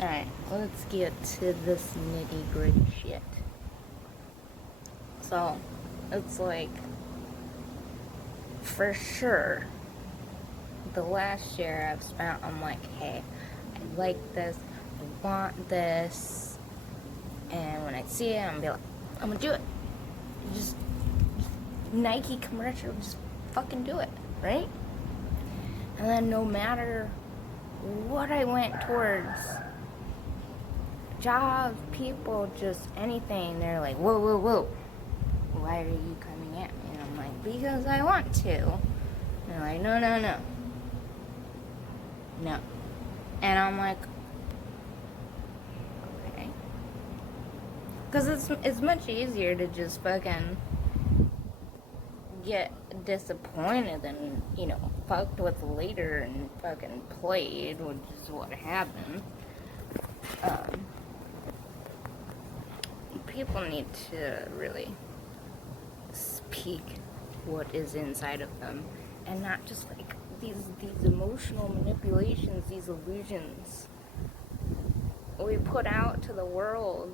Alright, let's get to this nitty gritty shit. So, it's like, for sure, the last year I've spent, I'm like, hey, I like this, I want this, and when I see it, I'm gonna be like, I'm gonna do it. Just Nike commercial, just fucking do it, right? And then no matter what I went towards, job, people, just anything, they're like, whoa, whoa, whoa, why are you coming at me? And I'm like, because I want to. And they're like, no, no, no. No. And I'm like, okay. Because it's much easier to just fucking get disappointed and, fucked with later and fucking played, which is what happened. People need to really speak what is inside of them and not just like these emotional manipulations, these illusions we put out to the world.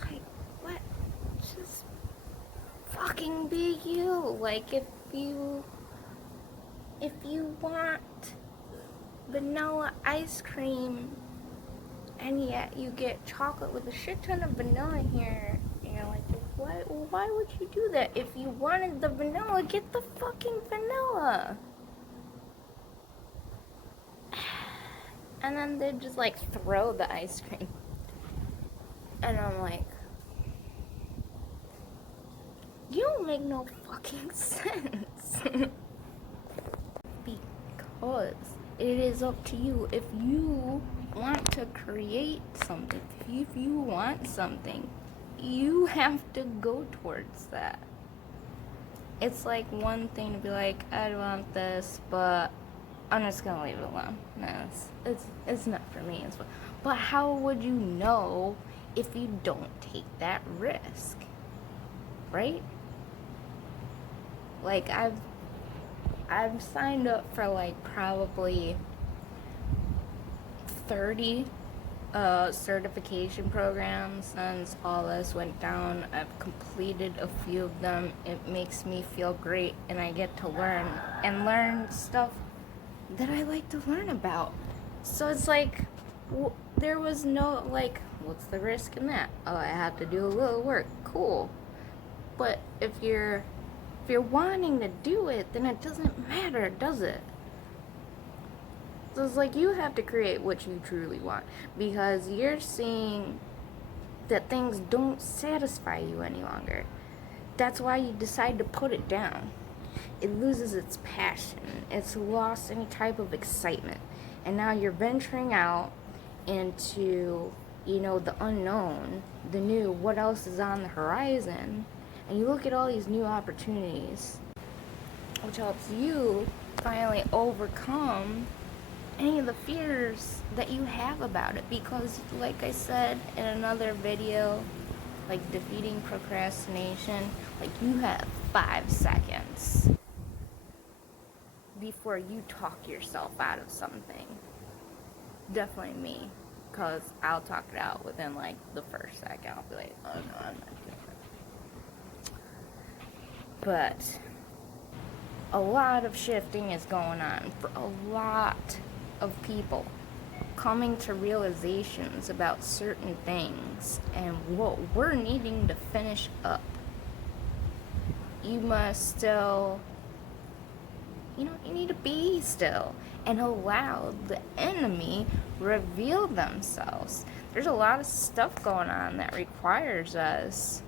Like, what? Just fucking be you. Like, if you want vanilla ice cream and yet you get chocolate with a shit ton of vanilla here, and you're like, why would you do that? If you wanted the vanilla, get the fucking vanilla. And then they just like throw the ice cream. And I'm like, you don't make no fucking sense. Because it is up to you. If you want to create something, if you want something, you have to go towards that. It's like one thing to be like, I want this, but I'm just gonna leave it alone. No, it's not for me as well. But how would you know if you don't take that risk? Right? Like, I've signed up for like probably 30 certification programs since all this went down. I've completed a few of them. It makes me feel great, and I get to learn stuff that I like to learn about. So it's like, there was no like, what's the risk in that? Oh, I have to do a little work. Cool. But if you're wanting to do it, then it doesn't matter, does it? So it's like, you have to create what you truly want, because you're seeing that things don't satisfy you any longer. That's why you decide to put it down. It loses its passion. It's lost any type of excitement. And now you're venturing out into, the unknown, the new, what else is on the horizon. And you look at all these new opportunities, which helps you finally overcome any of the fears that you have about it. Because, like I said in another video, like defeating procrastination, like, you have 5 seconds before you talk yourself out of something. Definitely me, because I'll talk it out within like the first second. I'll be like, oh no, I'm not doing it. But a lot of shifting is going on for a lot of people, coming to realizations about certain things and what we're needing to finish up. You must still, you need to be still and allow the enemy reveal themselves. There's a lot of stuff going on that requires us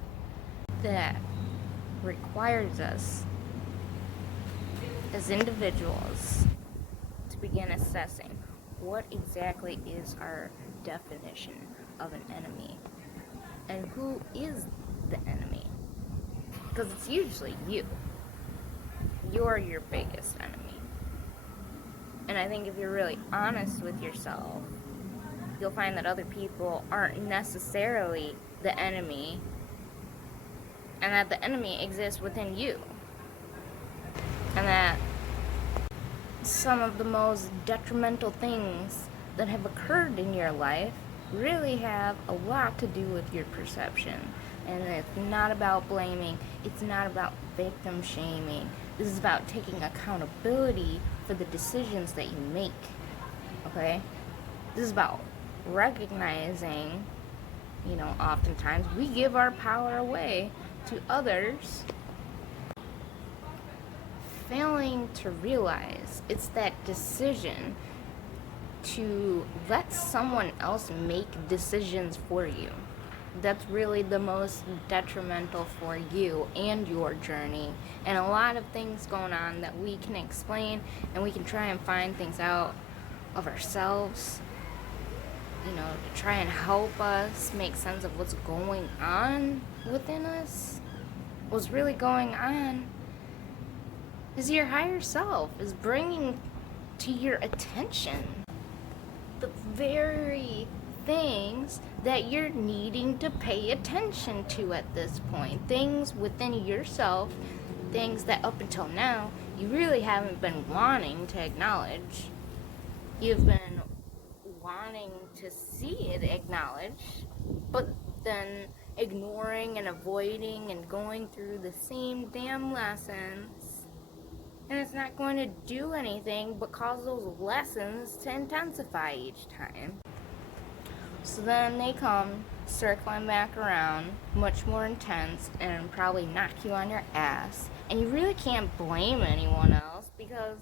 as individuals to begin assessing what exactly is our definition of an enemy and who is the enemy. Because it's usually you. You're your biggest enemy. And I think if you're really honest with yourself, you'll find that other people aren't necessarily the enemy, and that the enemy exists within you. And that some of the most detrimental things that have occurred in your life really have a lot to do with your perception. And it's not about blaming, it's not about victim shaming. This is about taking accountability for the decisions that you make. Okay? This is about recognizing, oftentimes we give our power away to others, failing to realize it's that decision to let someone else make decisions for you that's really the most detrimental for you and your journey. And a lot of things going on that we can explain, and we can try and find things out of ourselves, to try and help us make sense of what's going on within us. What's really going on is your higher self is bringing to your attention the very things that you're needing to pay attention to at this point. Things within yourself, things that up until now you really haven't been wanting to acknowledge. You've been wanting to see it acknowledged, but then ignoring and avoiding and going through the same damn lessons. And it's not going to do anything but cause those lessons to intensify each time. So then they come circling back around, much more intense, and probably knock you on your ass. And you really can't blame anyone else because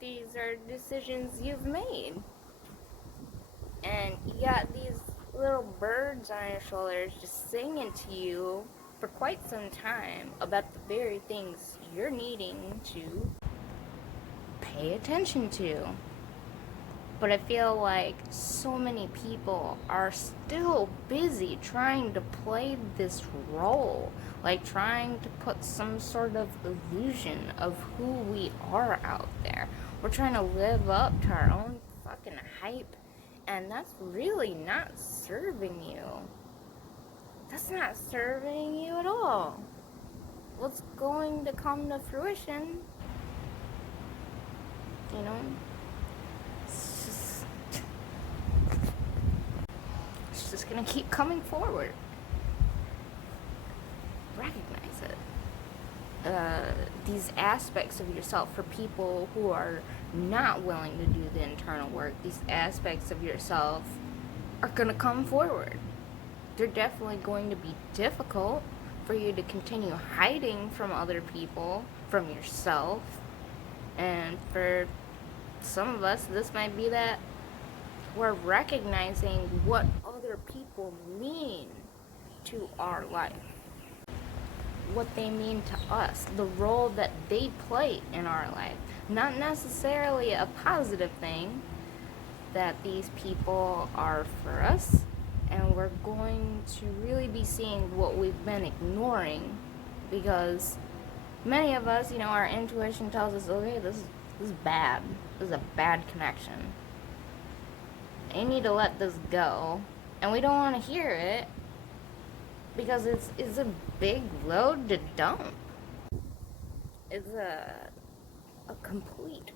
these are decisions you've made. And you got these little birds on your shoulders just singing to you for quite some time about the very things you're needing to pay attention to. But I feel like so many people are still busy trying to play this role, like trying to put some sort of illusion of who we are out there. We're trying to live up to our own fucking hype, and that's really not serving you. That's not serving you at all. What's going to come to fruition, it's just gonna keep coming forward. Recognize it. These aspects of yourself, for people who are not willing to do the internal work, these aspects of yourself are gonna come forward. They're definitely going to be difficult for you to continue hiding from other people, from yourself. And for some of us, this might be that we're recognizing what other people mean to our life, what they mean to us, the role that they play in our life. Not necessarily a positive thing that these people are for us, and we're going to really be seeing what we've been ignoring, because many of us, our intuition tells us, okay, this is bad. This is a bad connection. You need to let this go. And we don't want to hear it because it's a big load to dump. It's a complete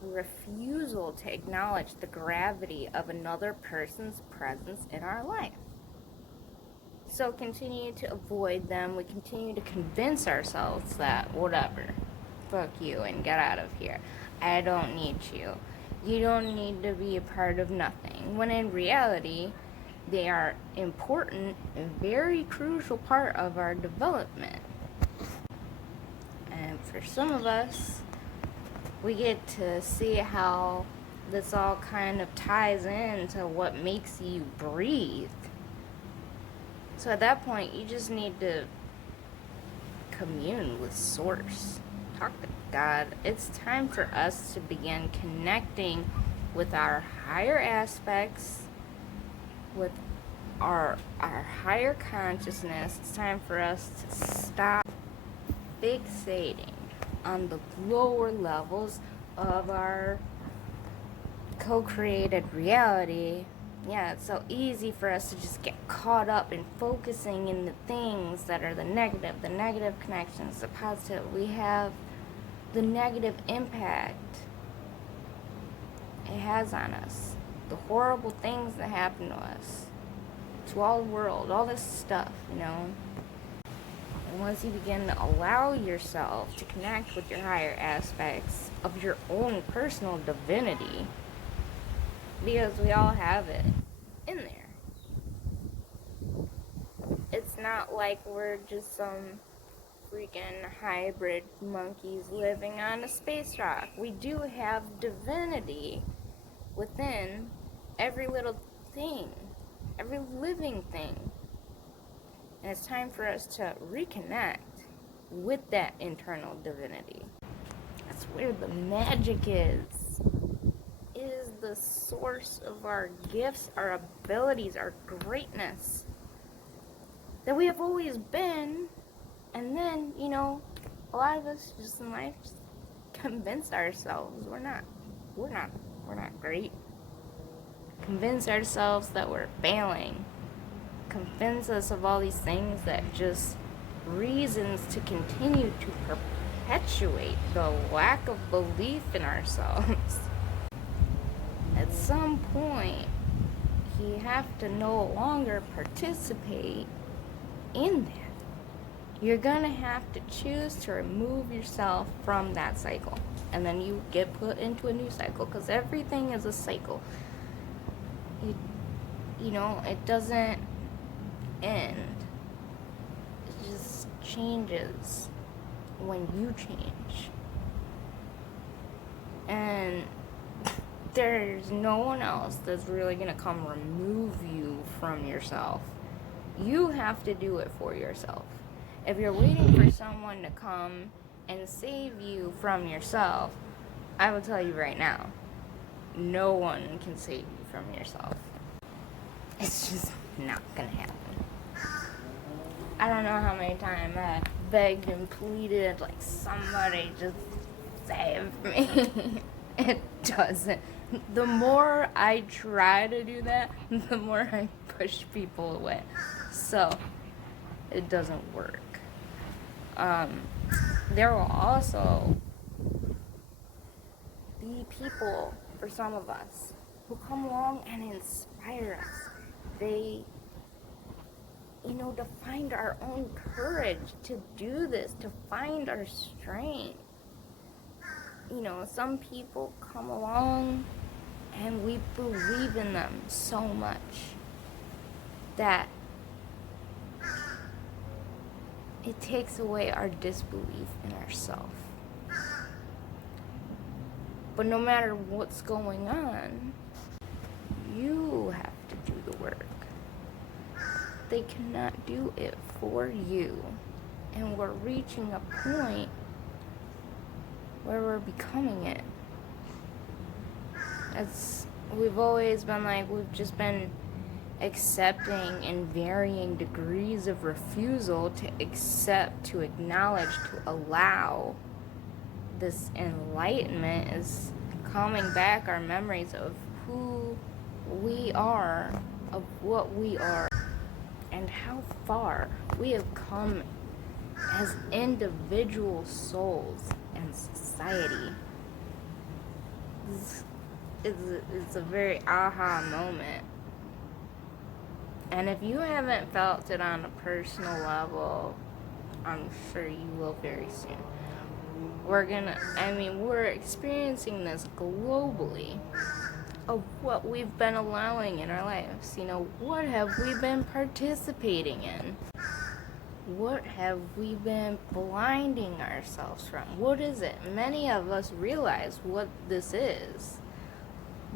refusal to acknowledge the gravity of another person's presence in our life. So continue to avoid them. We continue to convince ourselves that whatever, fuck you and get out of here. I don't need you. You don't need to be a part of nothing. When in reality, they are important and very crucial part of our development. And for some of us, we get to see how this all kind of ties into what makes you breathe. So at that point, you just need to commune with Source. Talk to God. It's time for us to begin connecting with our higher aspects, with our higher consciousness. It's time for us to stop fixating on the lower levels of our co-created reality. Yeah, it's so easy for us to just get caught up in focusing in the things that are the negative connections, the positive. We have the negative impact it has on us, the horrible things that happen to us, to all the world, all this stuff, you know. And once you begin to allow yourself to connect with your higher aspects of your own personal divinity, because we all have it in there. It's not like we're just some freaking hybrid monkeys living on a space rock. We do have divinity within every little thing, every living thing. And it's time for us to reconnect with that internal divinity. That's where the magic is. It is the source of our gifts, our abilities, our greatness that we have always been. And then, you know, a lot of us just in life just convince ourselves we're not great. Convince ourselves that we're failing. Convince us of all these things that just reasons to continue to perpetuate the lack of belief in ourselves. At some point, you have to no longer participate in that. You're gonna have to choose to remove yourself from that cycle. And then you get put into a new cycle, because everything is a cycle. You know, it doesn't end. It just changes when you change. And there's no one else that's really gonna come remove you from yourself. You have to do it for yourself. If you're waiting for someone to come and save you from yourself, I will tell you right now, no one can save you from yourself. It's just not gonna happen. I don't know how many times I begged and pleaded, like, somebody just save me. It doesn't. The more I try to do that, the more I push people away. So, it doesn't work. There will also be people, for some of us, who come along and inspire us. They, you know, to find our own courage to do this, to find our strength. You know, some people come along and we believe in them so much that it takes away our disbelief in ourselves. But no matter what's going on, you have to do the work. They cannot do it for you. And we're reaching a point where we're becoming it. We've always been like, we've just been accepting in varying degrees of refusal to accept, to acknowledge, to allow. This enlightenment is calming back our memories of who we are, of what we are, and how far we have come as individual souls and society. It's a very aha moment. And if you haven't felt it on a personal level, I'm sure you will very soon. We're experiencing this globally of what we've been allowing in our lives. You know, what have we been participating in? What have we been blinding ourselves from? What is it? Many of us realize what this is,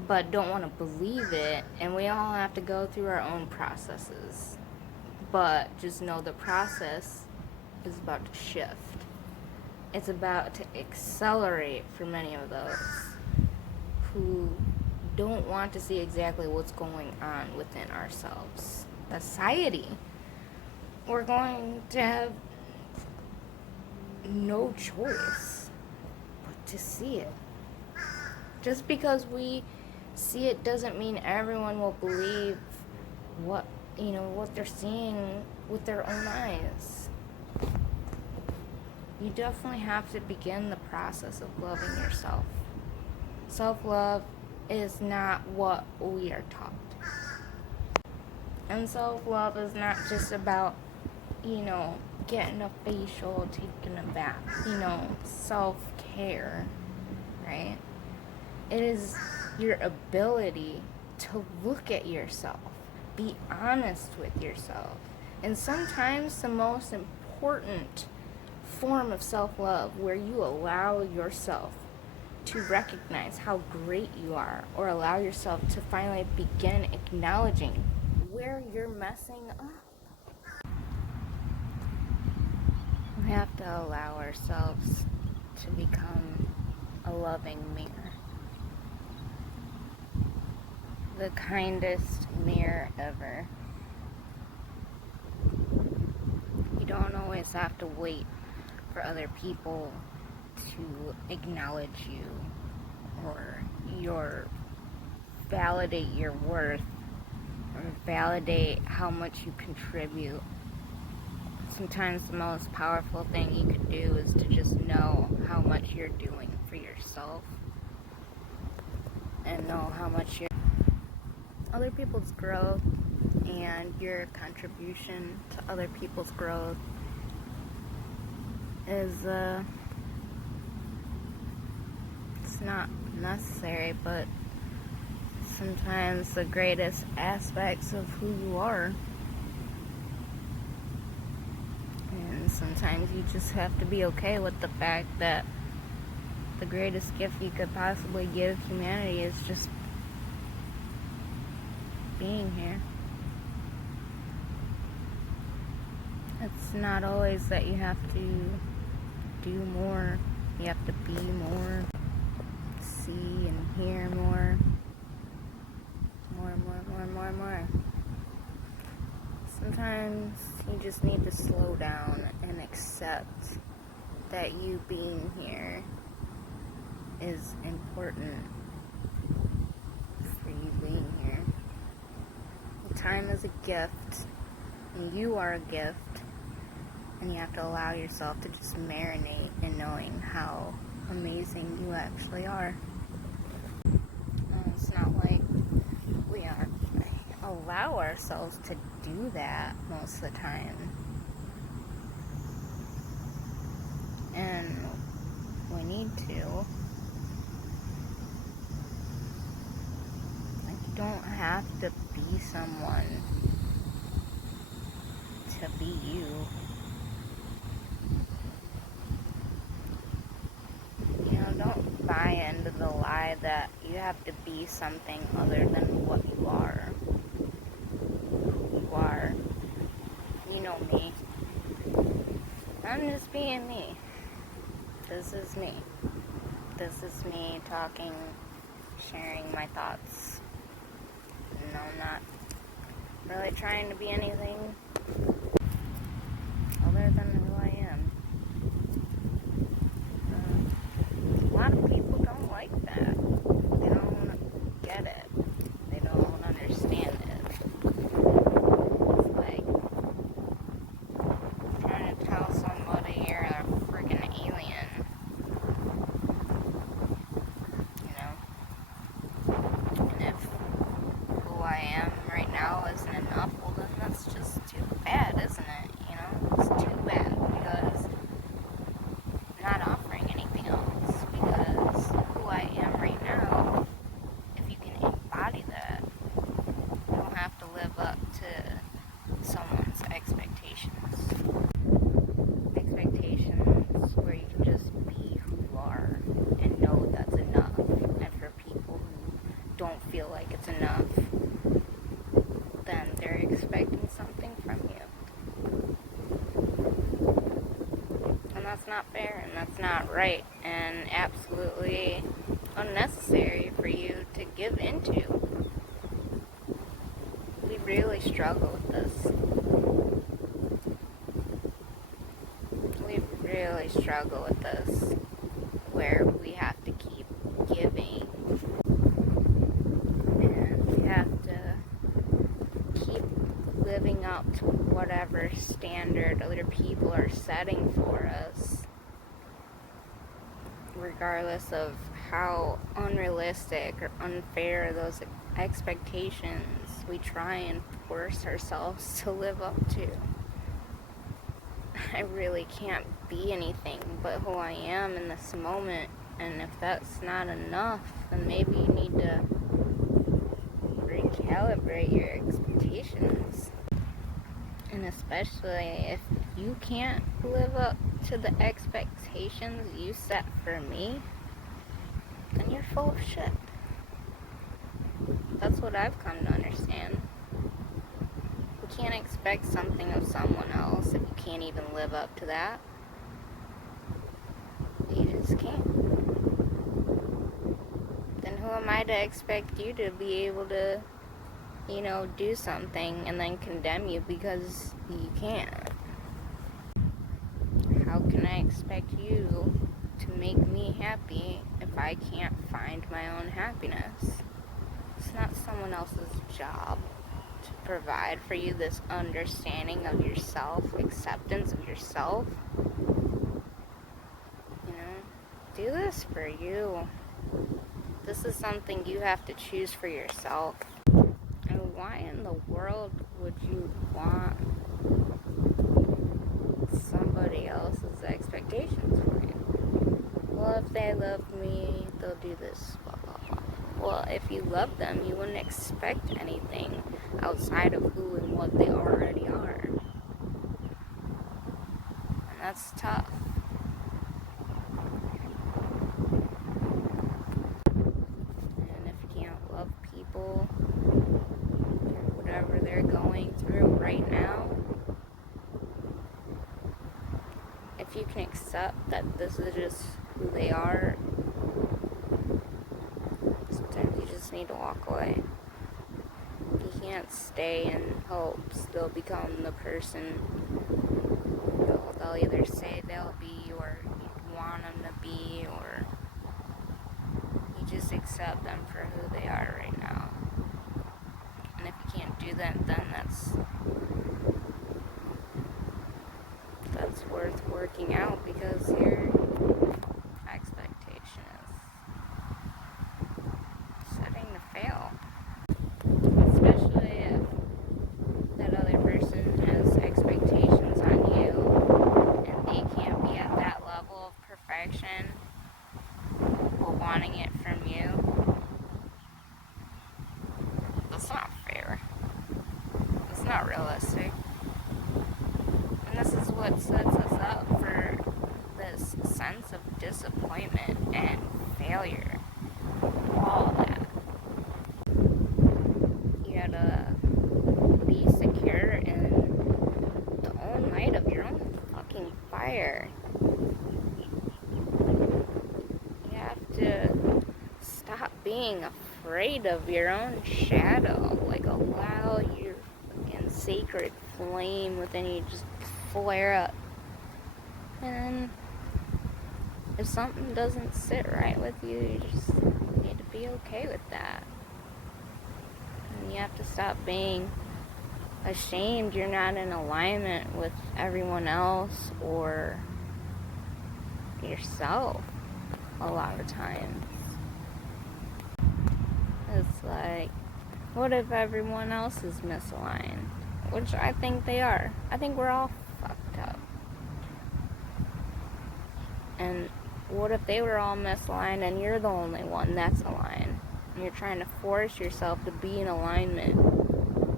but don't want to believe it, and we all have to go through our own processes. But just know the process is about to shift. It's about to accelerate for many of those who don't want to see exactly what's going on within ourselves. Society. We're going to have no choice but to see it. Just because we see it doesn't mean everyone will believe what they're seeing with their own eyes. You definitely have to begin the process of loving yourself. Self-love is not what we are taught. And self-love is not just about, getting a facial, taking a bath, self-care, right? It is your ability to look at yourself, be honest with yourself. And sometimes the most important form of self-love, where you allow yourself to recognize how great you are, or allow yourself to finally begin acknowledging where you're messing up. We have to allow ourselves to become a loving mirror. The kindest mirror ever. You don't always have to wait for other people to acknowledge you or validate your worth or validate how much you contribute. Sometimes the most powerful thing you can do is to just know how much you're doing for yourself and know how much other people's growth and your contribution to other people's growth is it's not necessary, but sometimes the greatest aspects of who you are. And sometimes you just have to be okay with the fact that the greatest gift you could possibly give humanity is just being here. It's not always that you have to do more. You have to be more, see and hear more. More. Sometimes you just need to slow down and accept that you being here is important for you being here. Time is a gift, and you are a gift, and you have to allow yourself to just marinate in knowing how amazing you actually are. And it's not like we allow ourselves to do that most of the time. And we need to. You don't have to be someone to be you. Don't buy into the lie that you have to be something other than what you are. Who you are. You know me. I'm just being me. This is me. This is me talking, sharing my thoughts. I'm not really trying to be anything other than who I am. A lot of people don't like that. They don't get it. They don't understand it. It's like trying to tell somebody you're a freaking alien. And if who I am right now isn't enough, well then that's just too bad, isn't it? It's too bad, because I'm not offering anything else, because who I am right now, if you can embody that, you don't have to live up to someone's expectations where you can just be who you are and know that's enough. And for people who don't feel like it's enough, then they're expecting something from you. And that's not fair, and that's not right, and absolutely unnecessary for you to give into. We really struggle with this. We really struggle with this, where we have to keep giving, and we have to keep living up to whatever standard other people are setting for us, regardless of how unrealistic or unfair those expectations we try and force ourselves to live up to. I really can't be anything but who I am in this moment, and if that's not enough, then maybe you need to recalibrate your expectations. And especially if you can't live up to the expectations you set for me, then you're full of shit. That's what I've come to understand. You can't expect something of someone else if you can't even live up to that. You just can't. Then who am I to expect you to be able to, do something and then condemn you because you can't? How can I expect you to make me happy if I can't find my own happiness? It's not someone else's job to provide for you this understanding of yourself, acceptance of yourself. Do this for you. This is something you have to choose for yourself. And why in the world would you want somebody else's expectations for you? Well, if they love me, they'll do this, blah, blah, blah. Well, if you love them, you wouldn't expect anything outside of who and what they already are. And that's tough. And if you can't love people through whatever they're going through right now, if you can accept that this is just who they are, sometimes you just need to walk away. You can't stay in hopes they'll become the person they'll either say they'll be or you want them to be, or you just accept them for who they are right now. And if you can't do that, then that's worth working out, because your expectation is setting to fail. Especially if that other person has expectations on you and they can't be at that level of perfection or wanting it from you. That's not fair. It's not realistic. And this is what sets us up for this sense of disappointment and failure. All that. You gotta be secure in the own light of your own fucking fire. You have to stop being afraid of your own shadow. Like, allow your fucking sacred flame within you just flare up. And if something doesn't sit right with you, you just need to be okay with that. And you have to stop being ashamed you're not in alignment with everyone else or yourself a lot of times. It's like, what if everyone else is misaligned? Which I think they are. I think we're all fucked up. And what if they were all misaligned and you're the only one that's aligned? And you're trying to force yourself to be in alignment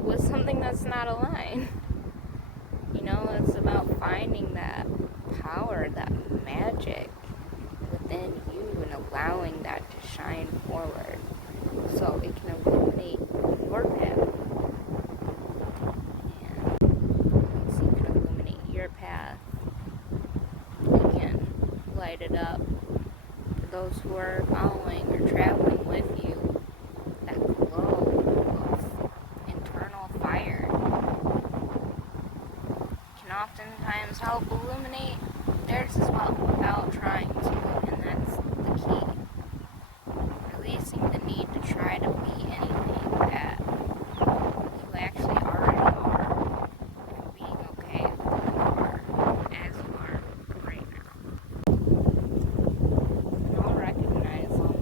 with something that's not aligned. It's about finding that power, that magic within you and allowing that to shine forward so it can illuminate your path. And once you can illuminate your path, you can light it up for those who are following or traveling with you. That glow of internal fire can oftentimes help illuminate theirs as well without trying to, and that's the key. Releasing the need to try to be anything that you actually already are, and being okay with who you are as you are right now. And I'll recognize all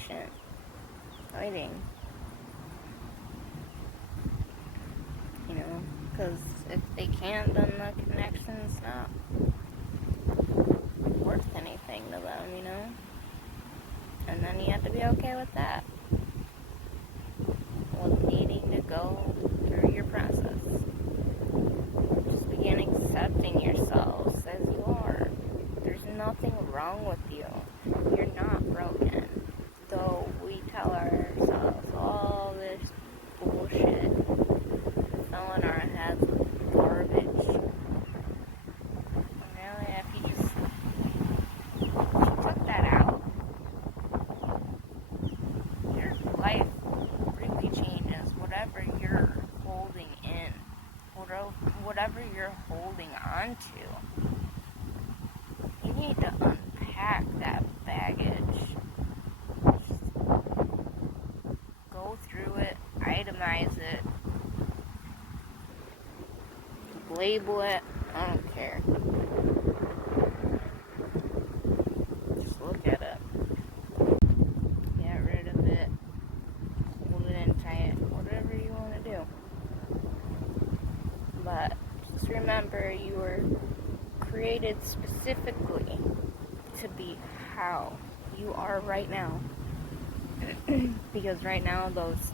patient, waiting. You know, because if they can't, then the connection's not worth anything to them, you know? And then you have to be okay with that. With needing to go through your process. Just begin accepting yourselves as you are. There's nothing wrong with you. You're not broken. Though we tell ourselves all this bullshit, filling our heads with garbage. Really, if you took that out, your life really changes. Whatever you're holding in, whatever you're holding on to, you need to unpack that baggage. Just go through it, itemize it, label it, I don't care. Just look at it. Get rid of it. Hold it in tight. Whatever you want to do. But just remember, you were created specifically to be how you are right now. Because right now, those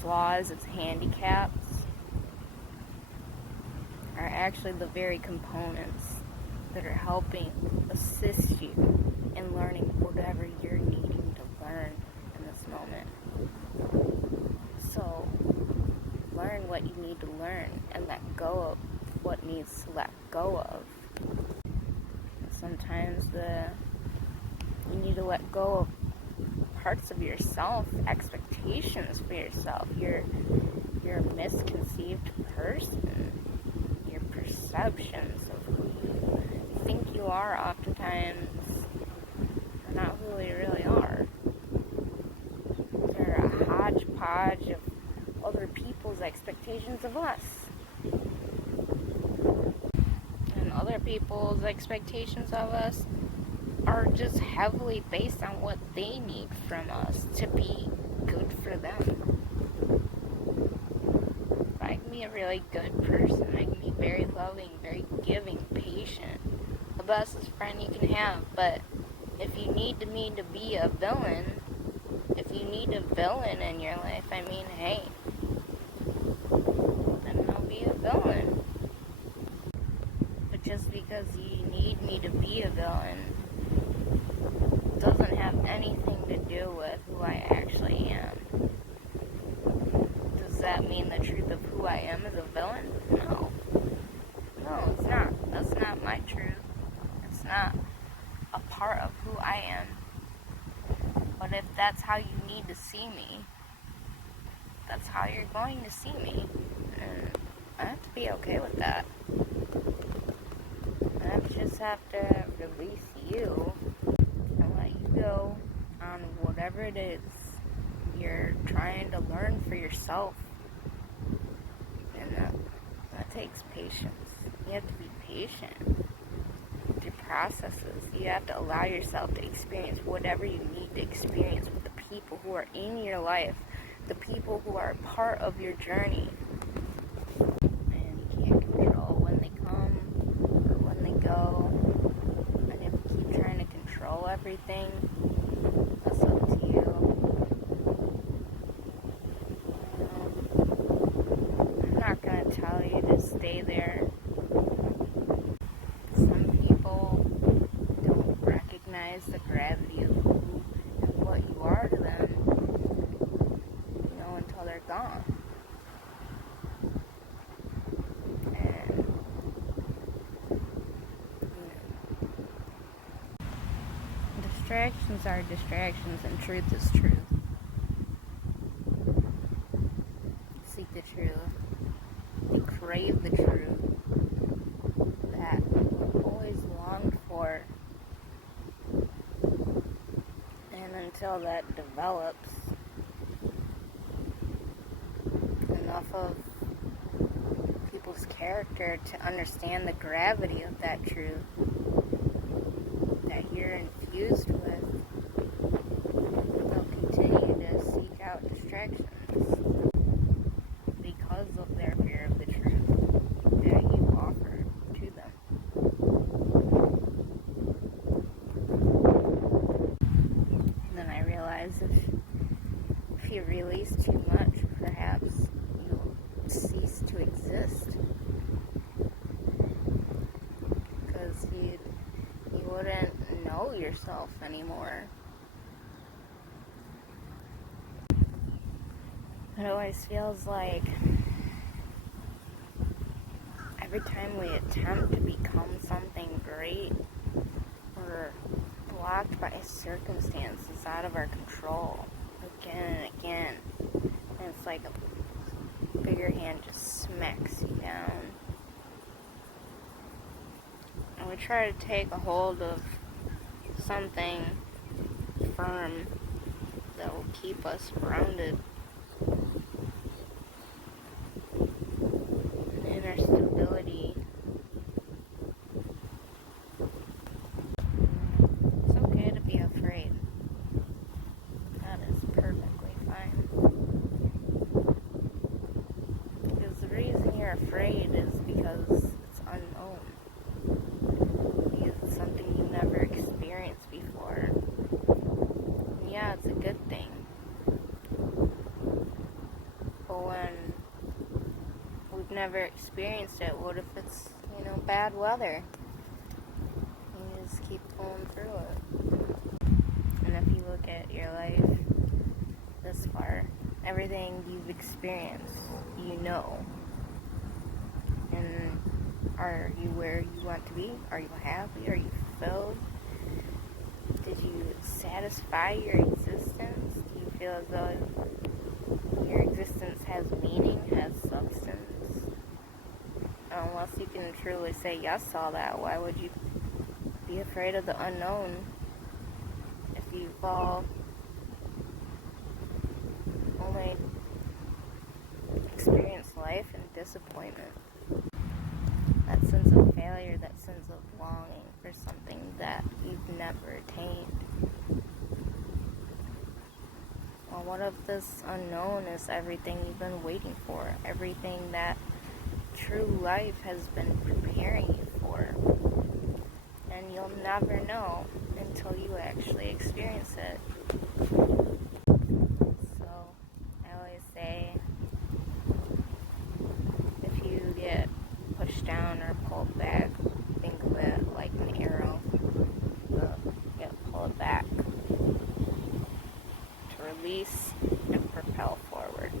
flaws, its handicaps, are actually the very components that are helping assist you in learning whatever you're needing to learn in this moment. So, learn what you need to learn and let go of what needs to let go of. Sometimes you need to let go of parts of yourself, expectations for yourself. You're a misconceived person. Your perceptions of who you think you are oftentimes are not who you really are. They're a hodgepodge of other people's expectations of us. And other people's expectations of us are just heavily based on what they need from us to be good for them. I can be a really good person. I can be very loving, very giving, patient, the bestest friend you can have. But if you need me to be a villain, if you need a villain in your life, I mean, hey, then I'll be a villain. But just because you need me to be a villain doesn't have anything to do with who I actually am. Does that mean the truth of who I am as a villain? No. No, it's not. That's not my truth. It's not a part of who I am. But if that's how you need to see me, that's how you're going to see me. And I have to be okay with that. I just have to release you and let you go on whatever it is you're trying to learn for yourself. And that takes patience. You have to be patient with your processes. You have to allow yourself to experience whatever you need to experience with the people who are in your life, the people who are part of your journey. And you can't control when they come or when they go. And if you keep trying to control everything, that's up to you. I'm not going to tell you to stay there. Some people don't recognize the gravity of who and what you are to them, until they're gone. And, distractions are distractions and truth is truth. Seek the truth. They crave the truth that we've always longed for. And until that develops enough of people's character to understand the gravity of that truth that you're infused with, they'll realize if you release too much, perhaps you'll cease to exist. Because you wouldn't know yourself anymore. It always feels like every time we attempt to become something great, we're blocked by circumstances out of our control again and again. And it's like a bigger hand just smacks you down. And we try to take a hold of something firm that will keep us grounded in our stability. It's okay to be afraid. That is perfectly fine. Because the reason you're afraid is because it's unknown. Because it's something you never experienced before. And yeah, it's a good thing. But when we've never experienced it, what if it's, bad weather? You just keep pulling through it. And if you look at your life this far, everything you've experienced, you know. And are you where you want to be? Are you happy? Are you fulfilled? Did you satisfy your existence? Do you feel as though your existence has meaning, has substance? Unless you can truly say yes to all that, why would you be afraid of the unknown if you've all only experienced life and disappointment? That sense of failure, that sense of longing for something that you've never attained. Well, what if this unknown is everything you've been waiting for? Everything that true life has been preparing you for? And you'll never know until you actually experience it. So, I always say, if you get pushed down or pulled back, think of it like an arrow. Pull it back to release and propel forward.